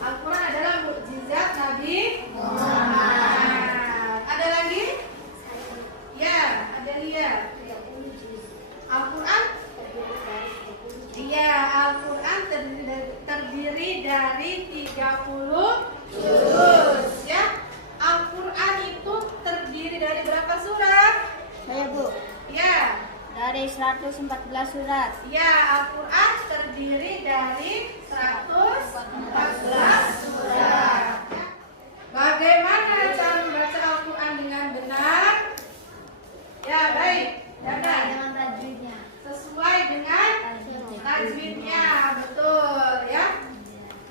Al-Quran adalah mukjizat Nabi Muhammad. Ada lagi? Ya, ada lihat. Al-Quran? Iya, Al-Quran terdiri dari 30 juz ya. Al-Quran itu terdiri dari berapa surat? Saya Bu, Ya. dari 114 surat. Ya, Al-Quran terdiri dari 114 surat. Bagaimana cara membaca Al-Quran dengan benar? Ya, baik. Dadah. Dengan tajwidnya. Sesuai dengan tajwidnya, betul ya.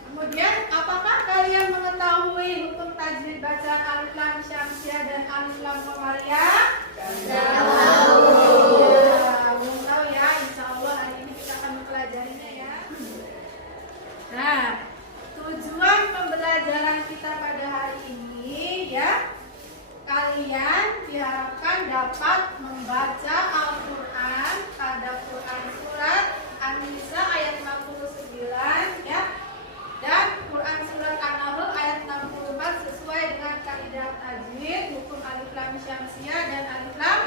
Kemudian, apakah kalian mengetahui hukum tajwid bacaan Alif Lam Syamsiah dan Alif Lam Qamariyah? Belum tahu ya. Insya Allah hari ini kita akan mempelajarinya ya. Nah, tujuan pembelajaran kita pada hari ini ya, kalian diharapkan dapat membaca Al-Quran pada Quran surat An-Nisa ayat 69 ya, dan Quran surat An-Nahl ayat 64 sesuai dengan kaidah tajwid, hukum Alif Lam Syamsiah dan Alif Lam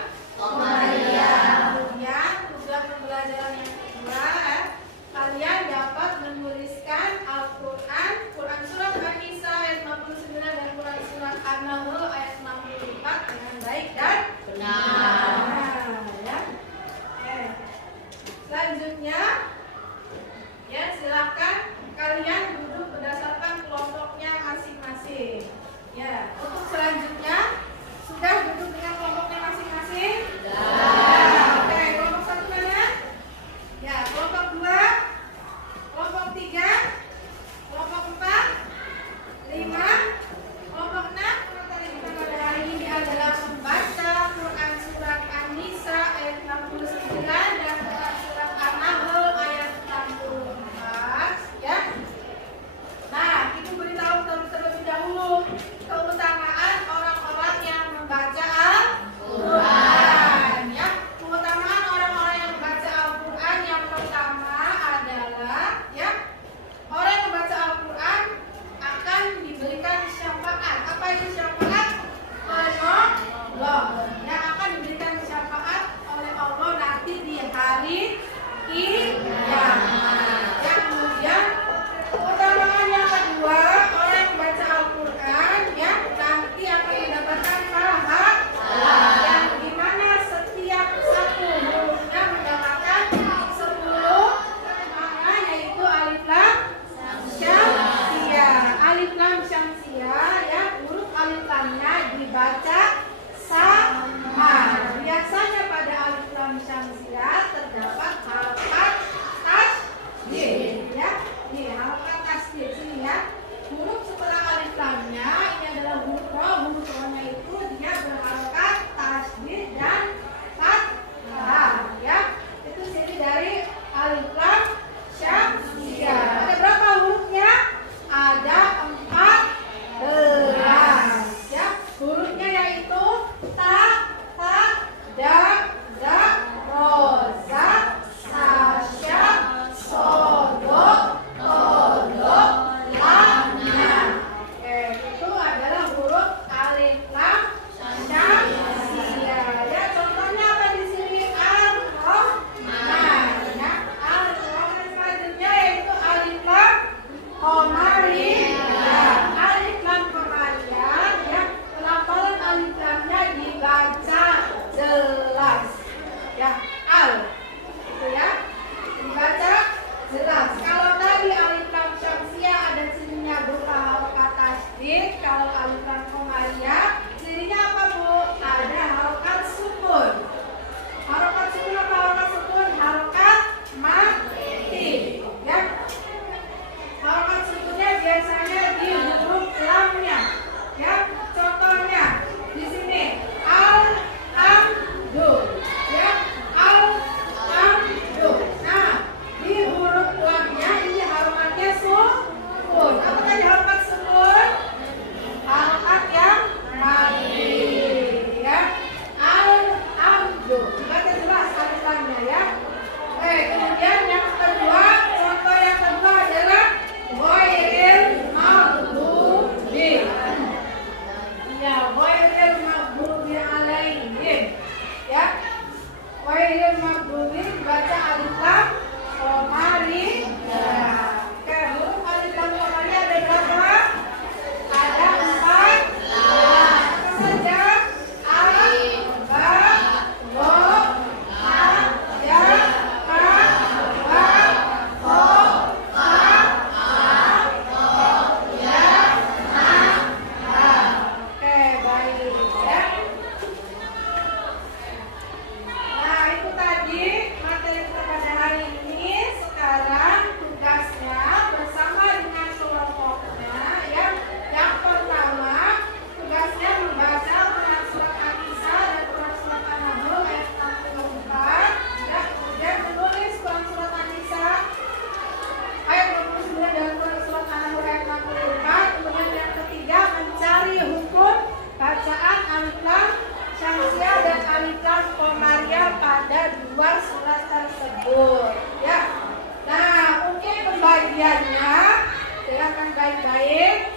Baik.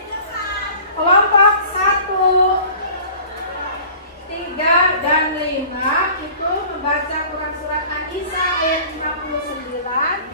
Kelompok 1, 3, dan 5 itu membaca Quran surat An-Nisa ayat 59.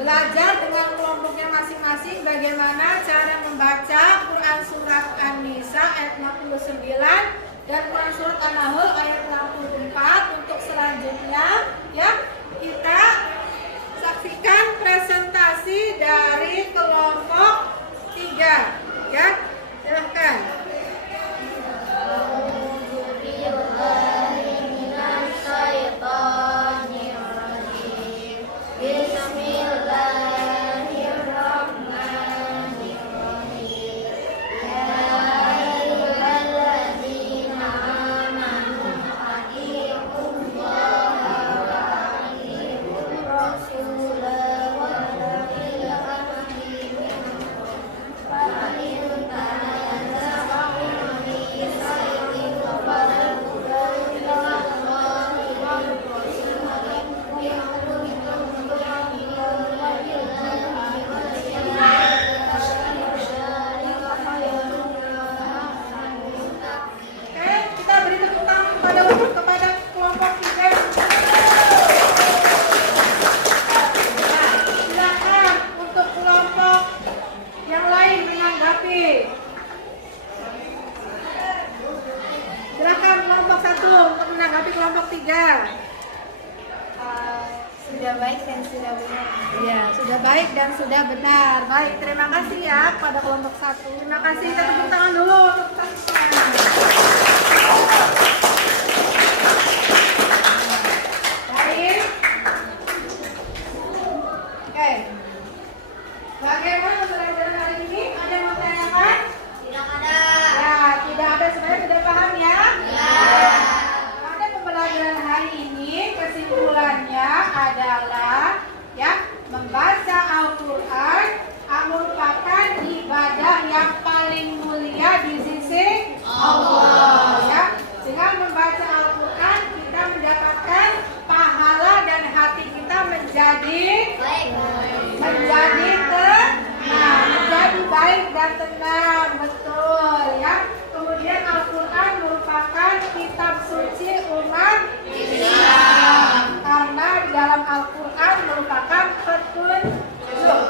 Belajar dengan kelompoknya masing-masing bagaimana cara membaca Quran surat An-Nisa ayat 69 dan Quran surat An-Nahl ayat 64. Untuk selanjutnya ya kita saksikan presentasi dari kelompok 3 ya. Silahkan. Silakan kelompok 1 untuk menanggapi kelompok 3. Sudah baik dan sudah benar. Iya, sudah baik dan sudah benar. Baik, terima kasih ya kepada kelompok 1. Terima kasih, kita tepuk tangan dulu untuk teman-teman. Baik. Oke. Bagaimana pembelajaran hari ini? Ada yang mau tanyakan? Tidak ada. Ya, tidak ada, sebenarnya sudah paham ya? Ya. Pada pembelajaran hari ini kesimpulannya adalah ya membaca Al-Quran merupakan ibadah yang paling mulia di sisi Allah ya. Dengan membaca Al-Quran kita mendapatkan pahala dan hati kita menjadi tenang, menjadi baik dan tenang, betul ya. Kemudian Al-Quran merupakan kitab suci umat Islam karena di dalam Al-Quran merupakan petunjuk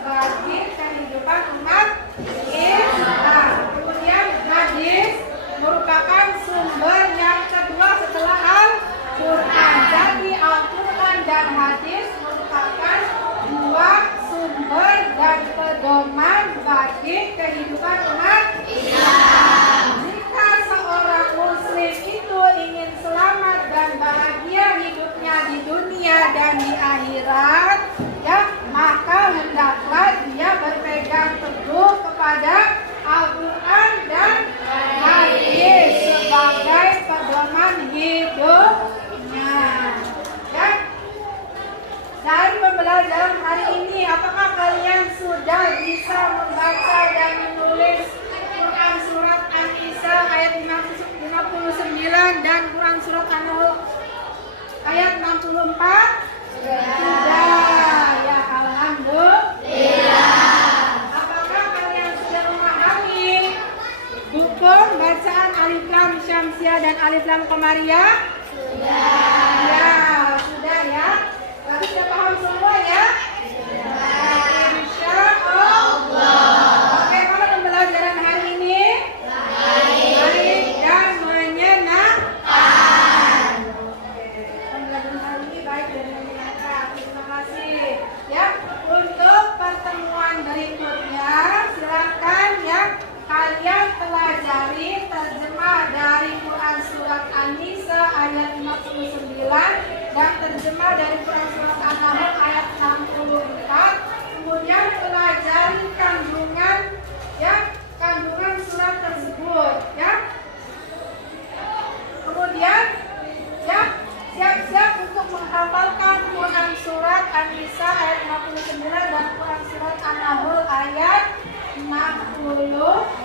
bagi kehidupan umat Islam. Kemudian hadis merupakan sumber yang kedua setelah Al-Quran. Jadi Al-Quran dan hadis merupakan dua sumber dan pedoman bagi kehidupan umat Islam. Jika seorang muslim itu ingin selamat dan bahagia hidupnya di dunia dan di akhirat, ya, maka hendaklah dia berpegang teguh kepada Al-Quran dan hadis sebagai pedoman hidupnya. Ya. Dari pembelajaran hari ini, apakah kalian sudah bisa membaca dan menulis Quran surat An-Nisa ayat 59 dan Quran surat An-Nahl ayat 64? Sudah. Ya, alhamdulillah. Apakah kalian sudah memahami hukum bacaan Alif Lam Syamsiah dan Alif Lam Qamariyah? Sudah. Ya, sudah ya. Berarti sudah paham semua ya? Insya Allah. Bagaimana pembelajaran hari ini? Baik dan menyenangkan. Pembelajaran hari ini baik dan menyenangkan. Terima kasih. Ya, untuk pertemuan berikutnya silakan ya kalian pelajari terjemah dari Quran surat An-Nisa ayat 59 10